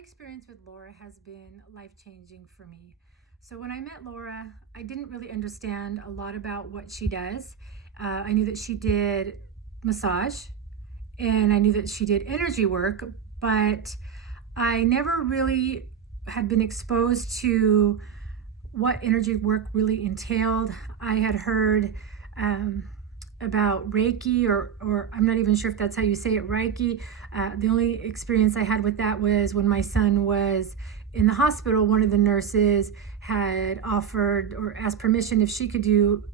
experience with Laura has been life-changing for me. So when I met Laura, I didn't really understand a lot about what she does. I knew that she did massage and I knew that she did energy work, but I never really had been exposed to what energy work really entailed. I had heard um, about Reiki, or I'm not even sure if that's how you say it, Reiki. The only experience I had with that was when my son was in the hospital. One of the nurses had offered or asked permission if she could do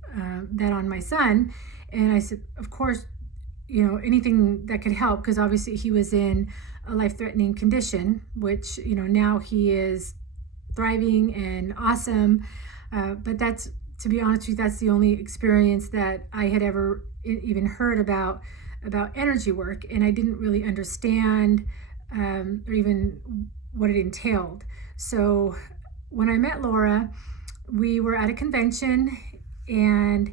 that on my son. And I said, of course, anything that could help, because obviously he was in a life-threatening condition, which, now he is thriving and awesome. But that's, to be honest with you, that's the only experience that I had ever even heard about energy work, and I didn't really understand or even what it entailed. So when I met Laura, we were at a convention and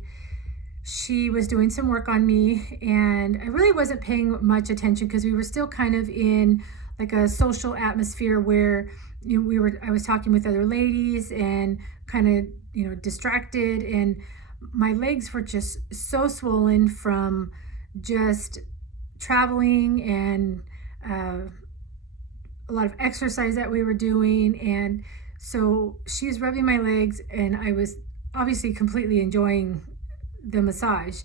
she was doing some work on me, and I really wasn't paying much attention because we were still kind of in like a social atmosphere where I was talking with other ladies and kind of distracted, and my legs were just so swollen from just traveling and a lot of exercise that we were doing. And so she was rubbing my legs, and I was obviously completely enjoying the massage,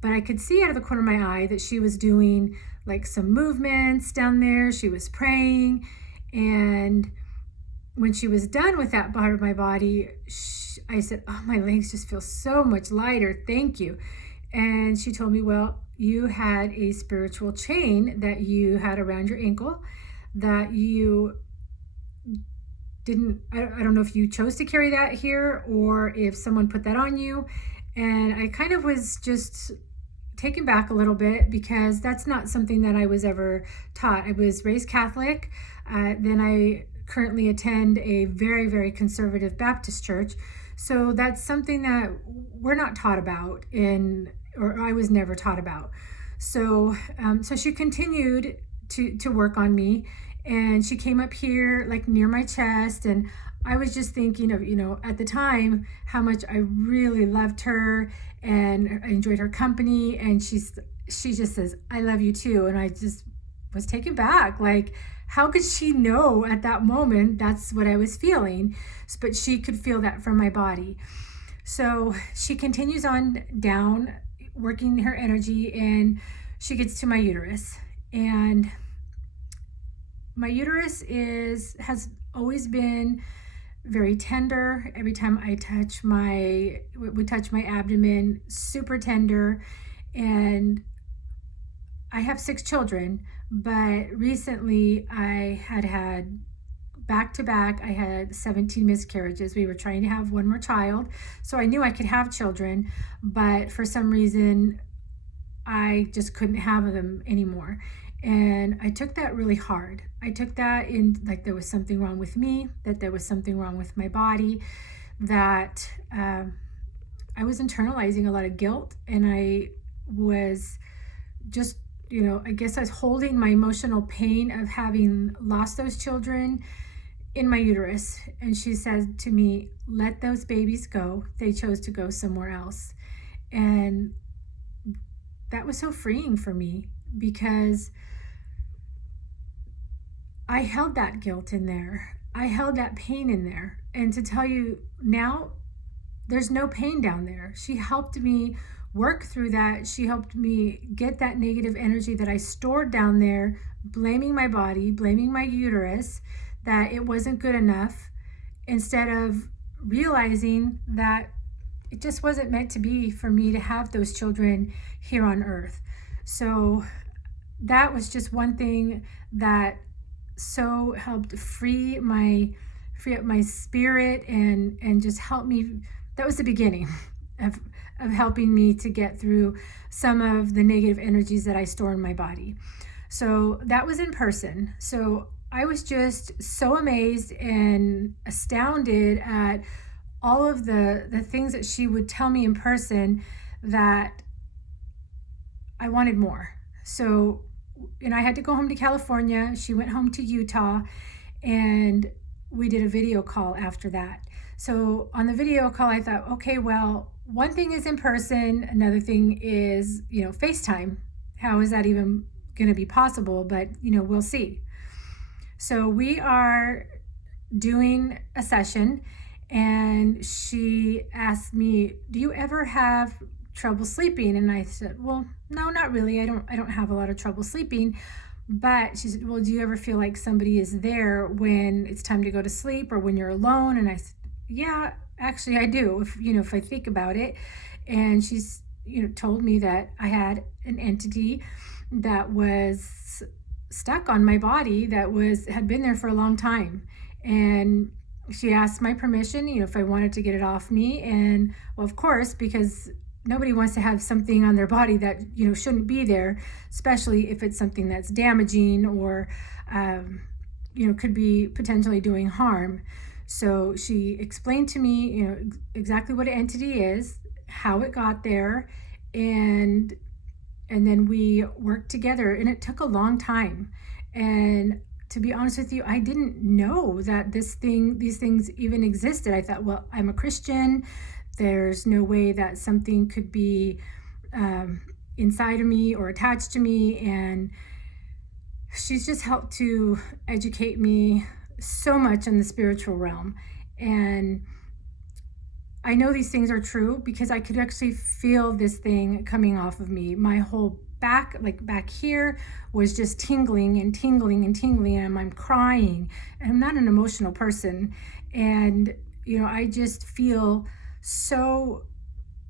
but I could see out of the corner of my eye that she was doing like some movements down there. She was praying, and when she was done with that part of my body, I said, "Oh, my legs just feel so much lighter. Thank you." And she told me, "Well, you had a spiritual chain that you had around your ankle that you didn't, I don't know if you chose to carry that here or if someone put that on you." And I kind of was just taken back a little bit because that's not something that I was ever taught. I was raised Catholic. Then I currently attend a very, very conservative Baptist church. So that's something that we're not taught about, or I was never taught about. So she continued to work on me, and she came up here like near my chest, and I was just thinking of, at the time, how much I really loved her and I enjoyed her company. And she just says, "I love you too." And I just was taken back. Like, how could she know at that moment that's what I was feeling? But she could feel that from my body. So she continues on down, working her energy, and she gets to my uterus. And my uterus has always been very tender. Every time I would touch my abdomen, super tender. And I have 6 children, but recently I had back to back, I had 17 miscarriages. We were trying to have one more child, so I knew I could have children, but for some reason I just couldn't have them anymore. And I took that really hard. I took that in like there was something wrong with me, that there was something wrong with my body, that I was internalizing a lot of guilt, and I was just, I guess I was holding my emotional pain of having lost those children in my uterus. And she said to me, "Let those babies go. They chose to go somewhere else." And that was so freeing for me because I held that guilt in there. I held that pain in there. And to tell you now, there's no pain down there. She helped me work through that. She helped me get that negative energy that I stored down there, blaming my body, blaming my uterus, that it wasn't good enough, instead of realizing that it just wasn't meant to be for me to have those children here on earth. So that was just one thing that so helped free up my spirit and just help me. That was the beginning of helping me to get through some of the negative energies that I store in my body. So that was in person. So I was just so amazed and astounded at all of the things that she would tell me in person that I wanted more. So and I had to go home to California. She went home to Utah, and we did a video call after that. So on the video call, I thought, okay, well, one thing is in person, another thing is, FaceTime. How is that even going to be possible? But, we'll see. So we are doing a session, and she asked me, do you ever have trouble sleeping? And I said, well, no, not really. I don't have a lot of trouble sleeping. But she said, well, do you ever feel like somebody is there when it's time to go to sleep or when you're alone? And I said, yeah, actually I do, if I think about it. And she's, told me that I had an entity that was stuck on my body that had been there for a long time. And she asked my permission, if I wanted to get it off me. And well, of course, because nobody wants to have something on their body that, shouldn't be there, especially if it's something that's damaging or, could be potentially doing harm. So she explained to me, exactly what an entity is, how it got there, and then we worked together, and it took a long time. And to be honest with you, I didn't know that these things even existed. I thought, well, I'm a Christian. There's no way that something could be inside of me or attached to me. And she's just helped to educate me so much in the spiritual realm. And I know these things are true because I could actually feel this thing coming off of me. My whole back, like back here, was just tingling and tingling and tingling, and I'm crying. And I'm not an emotional person. And, I just feel so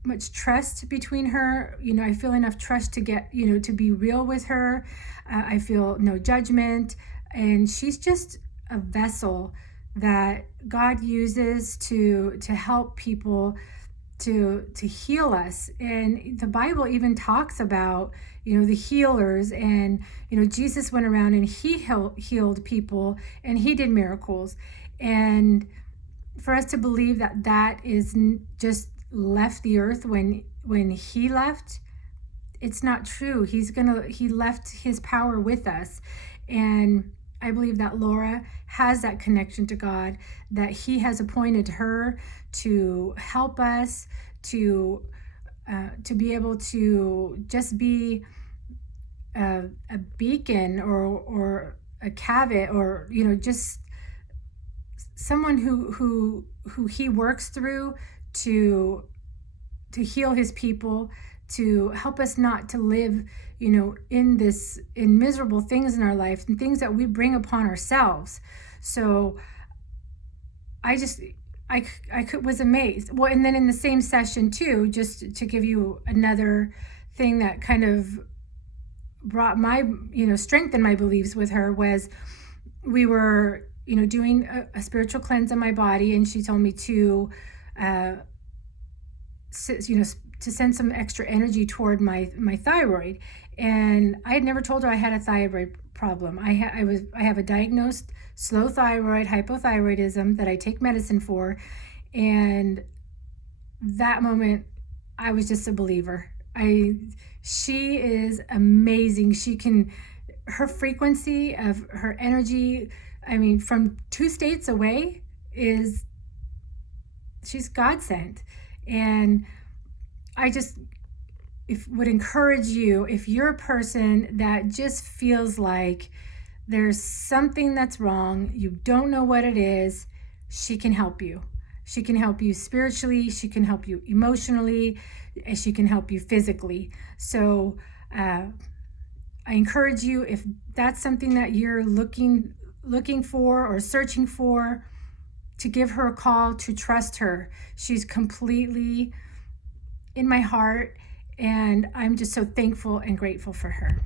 much trust between her. I feel enough trust to get, to be real with her. I feel no judgment. And she's just a vessel that God uses to help people to heal us. And the Bible even talks about, the healers, and, Jesus went around and he healed people and he did miracles. And for us to believe that is just left the earth when he left, it's not true. He left his power with us. And I believe that Laura has that connection to God, that he has appointed her to help us, to be able to just be a beacon or a caveat, or just someone who he works through to heal his people, to help us not to live, in miserable things in our life and things that we bring upon ourselves. So I was amazed. Well, and then in the same session too, just to give you another thing that kind of brought my, strengthened my beliefs with her, was we were, doing a spiritual cleanse on my body, and she told me to, to send some extra energy toward my thyroid. And I had never told her I had a thyroid problem. I have a diagnosed slow thyroid, hypothyroidism, that I take medicine for. And that moment, I was just a believer. She is amazing. Her frequency of her energy, from 2 states away, she's God sent. And I just would encourage you, if you're a person that just feels like there's something that's wrong, you don't know what it is, she can help you. She can help you spiritually, she can help you emotionally, and she can help you physically. So I encourage you, if that's something that you're looking for or searching for, to give her a call, to trust her. She's completely in my heart, and I'm just so thankful and grateful for her.